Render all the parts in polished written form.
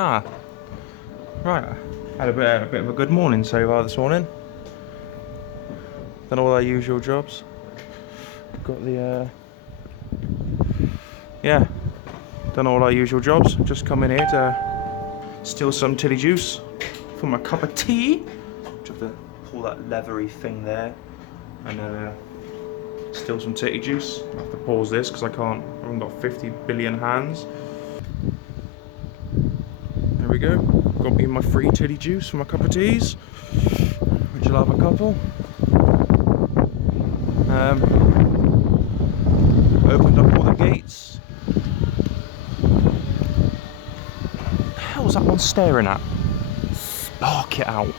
Ah, right. Had a bit of a good morning so far this morning. Done all our usual jobs. Got the yeah, done all our usual jobs. Just come in here to steal some Tilly juice for my cup of tea. Just have to pull that leathery thing there and steal some titty juice. I have to pause this because I haven't got 50 billion hands. There we go. Got me my free titty juice for my cup of teas, which I'll have a couple. Opened up all the gates. What the hell was that one staring at? Spark it out.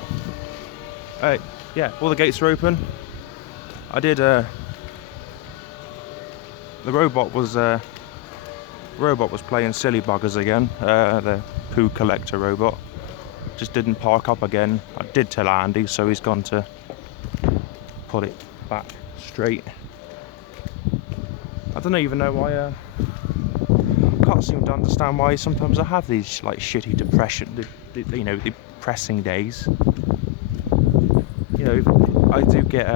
Yeah, all the gates are open. I did the robot was playing silly buggers again. The poo collector robot just didn't park up again. I did tell Andy, so he's gone to put it back straight. I don't even know why. I can't seem to understand why sometimes I have these like shitty depressing days. You know, I do get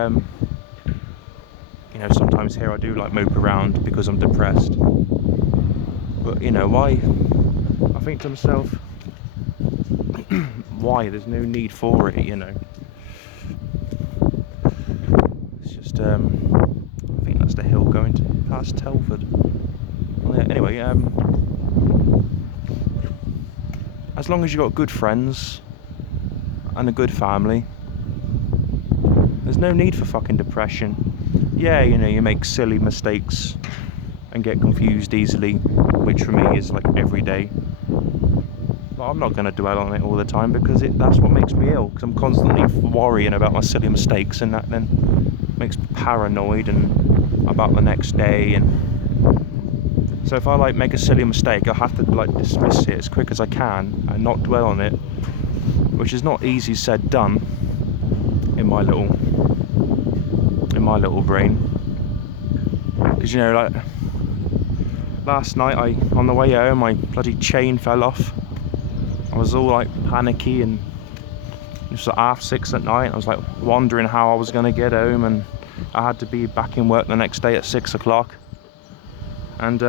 sometimes here I do like mope around because I'm depressed. But you know why? I think to myself, why? There's no need for it. You know. It's just I think that's the hill going past Telford. Well, yeah, anyway, as long as you've got good friends and a good family, there's no need for fucking depression. Yeah, you know, you make silly mistakes and get confused easily, which for me is like every day. But I'm not going to dwell on it all the time because that's what makes me ill, because I'm constantly worrying about my silly mistakes, and that then makes me paranoid and about the next day. And so if I like make a silly mistake, I have to like dismiss it as quick as I can and not dwell on it, which is not easy said done in my little brain. Because you know, like last night on the way home, my bloody chain fell off. I was all like panicky, and it was like 6:30 at night. I was like wondering how I was going to get home, and I had to be back in work the next day at 6 o'clock. And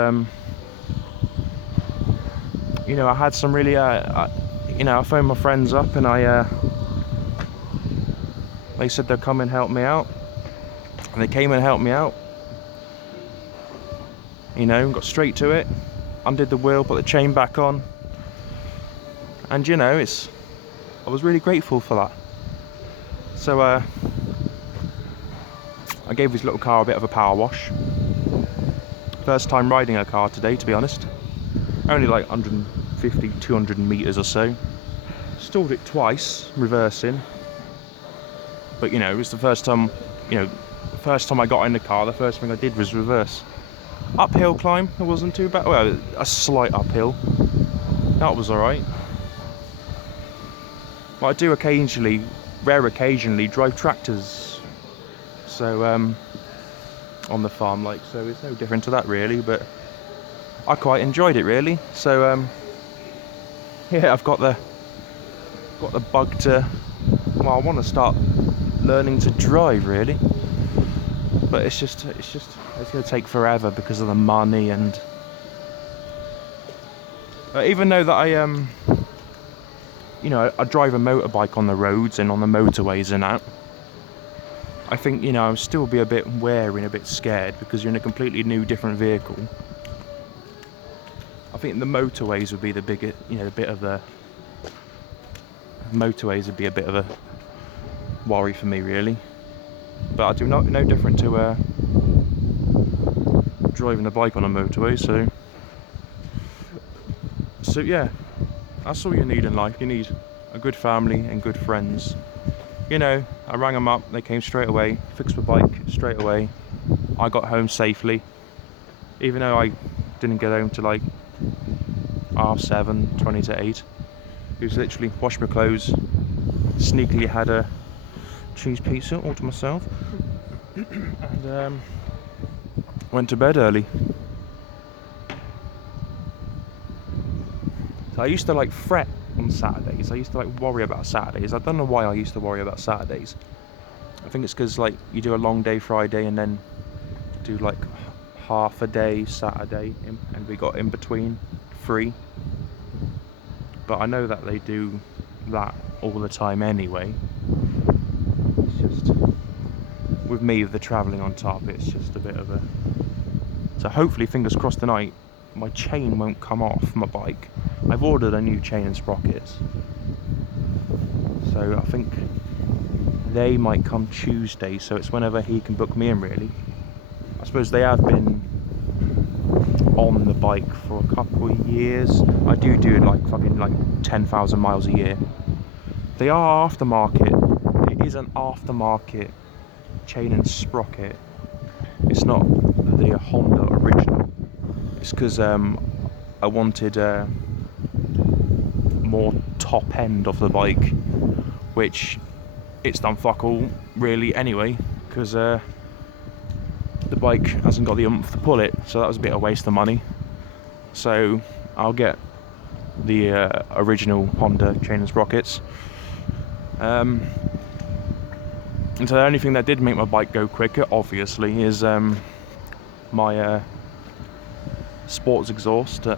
you know, I had some really I phoned my friends up, and they said they'd come and help me out, and they came and helped me out. You know, got straight to it, undid the wheel, put the chain back on, and you know, I was really grateful for that. So I gave his little car a bit of a power wash. First time riding a car today, to be honest. Only like 150, 200 meters or so. Stalled it twice, reversing. But you know, it was the first time, I got in the car, the first thing I did was reverse. Uphill climb, it wasn't too bad. Well, a slight uphill. That was alright. But I do occasionally drive tractors. So, on the farm, like, so it's no different to that really, but I quite enjoyed it really. So, yeah, I've got the bug to, well, I want to start learning to drive really. But it's going to take forever because of the money, and even though that I drive a motorbike on the roads and on the motorways and that, I think, you know, I'll still be a bit wary and a bit scared because you're in a completely new, different vehicle. I think the motorways would be the biggest, motorways would be a bit of a worry for me really. But I do no different to driving a bike on a motorway, so yeah, that's all you need in life. You need a good family and good friends. You know, I rang them up, they came straight away, fixed my bike straight away. I got home safely, even though I didn't get home till like 7:30, 20 to 8. It was literally washed my clothes, sneakily had a cheese pizza all to myself, and went to bed early. So I used to like fret on Saturdays. I used to like worry about Saturdays. I don't know why I used to worry about Saturdays. I think it's because like you do a long day Friday and then do like half a day Saturday, and we got in between free. But I know that they do that all the time anyway. It's just with me, with the travelling on top, it's just a bit of a. So hopefully, fingers crossed tonight, my chain won't come off my bike. I've ordered a new chain and sprockets, so I think they might come Tuesday. So it's whenever he can book me in, really. I suppose they have been on the bike for a couple of years. I do like fucking like 10,000 miles a year. They are aftermarket. It is an aftermarket chain and sprocket. It's not the Honda original. It's because I wanted more top end of the bike, which it's done fuck all really anyway, because the bike hasn't got the oomph to pull it, so that was a bit of a waste of money. So I'll get the original Honda chain and sprockets. And so the only thing that did make my bike go quicker, obviously, is my sports exhaust,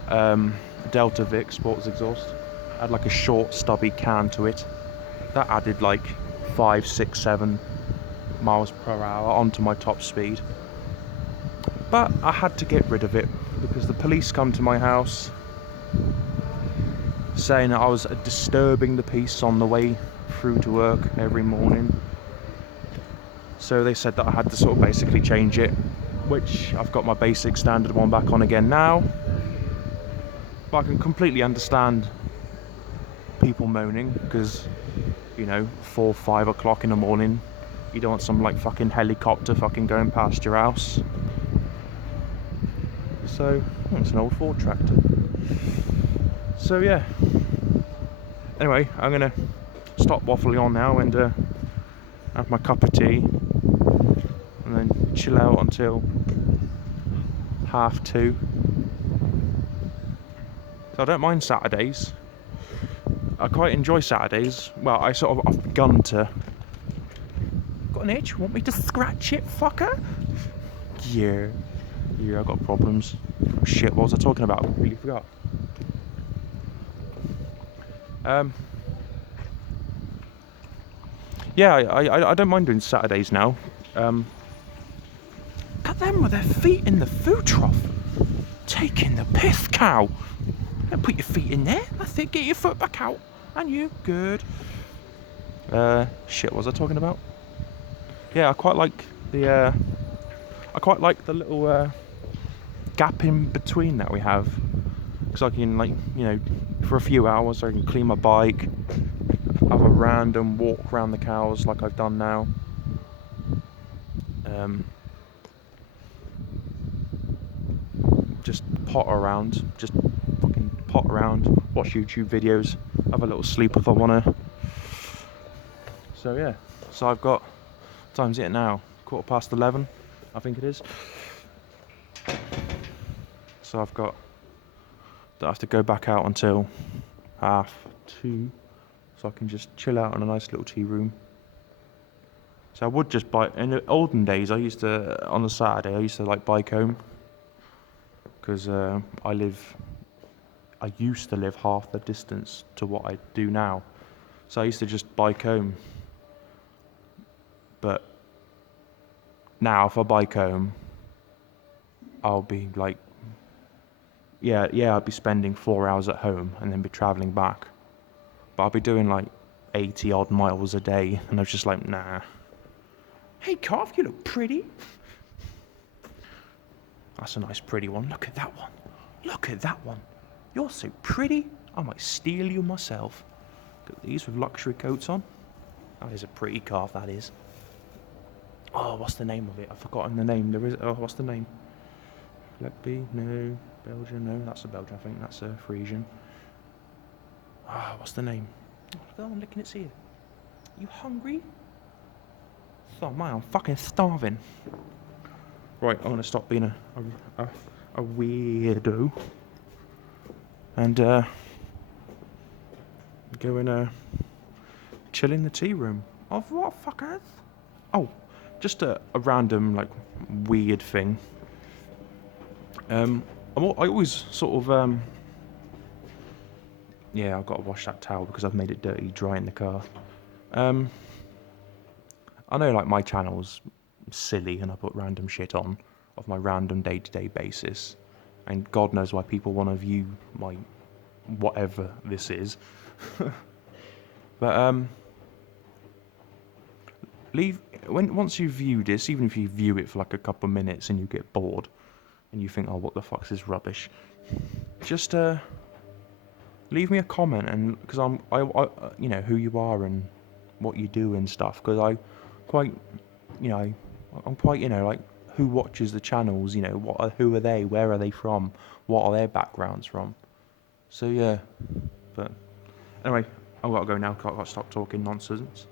Delta Vic sports exhaust. I had like a short stubby can to it. That added like 5, 6, 7 miles per hour onto my top speed. But I had to get rid of it because the police come to my house saying that I was disturbing the peace on the way through to work every morning. So they said that I had to sort of basically change it, which I've got my basic standard one back on again now. But I can completely understand people moaning because, you know, 4, 5 o'clock in the morning, you don't want some like fucking helicopter fucking going past your house. So, it's an old Ford tractor. So yeah. Anyway, I'm gonna stop waffling on now and have my cup of tea and then chill out until 2:30. So I don't mind Saturdays. I quite enjoy Saturdays. Well, I've begun to. Got an itch? Want me to scratch it, fucker? Yeah, I got problems. Shit, what was I talking about? I completely forgot. Yeah, I don't mind doing Saturdays now. Got them with their feet in the food trough. Taking the piss, cow. Don't put your feet in there. That's it, get your foot back out. And you, good. Shit, what was I talking about? Yeah, I quite like the little gap in between that we have. Because I can, like, you know, for a few hours I can clean my bike, have a random walk around the cows like I've done now. Just pot around, watch YouTube videos, have a little sleep if I want to. So yeah, so I've got, what time's it now? 11:15, I think it is. So don't have to go back out until 2:30, so I can just chill out in a nice little tea room. So I would just in the olden days, on a Saturday, I used to like bike home. Because I used to live half the distance to what I do now. So I used to just bike home. But now if I bike home, I'll be like, I'll be spending 4 hours at home and then be travelling back. But I'll be doing like 80 odd miles a day, and I was just like, nah. Hey calf, you look pretty. That's a nice pretty one. Look at that one. Look at that one. You're so pretty. I might steal you myself. Got these with luxury coats on. That is a pretty calf, that is. Oh, what's the name of it? I've forgotten the name. What's the name? Leppy? No. Belgian? No, that's a Belgian. I think that's a Frisian. What's the name? Oh, I'm licking its ear. You hungry? Oh man, I'm fucking starving. Right, I'm going to stop being a weirdo. And Go and chill in the tea room. Of what fuck earth? Oh, just a random, like, weird thing. I always sort of, yeah, I've got to wash that towel because I've made it dirty, dry in the car. I know, like, my channel's silly and I put random shit on of my random day-to-day basis. And God knows why people want to view my whatever this is. But, once you view this, even if you view it for like a couple of minutes and you get bored and you think, oh, what the fuck's this rubbish, just leave me a comment, and because I you know who you are and what you do and stuff, because I'm quite like, who watches the channels, who are they, where are they from, what are their backgrounds from. So yeah, but anyway, I've got to go now. I've got to stop talking nonsense.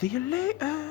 See you later.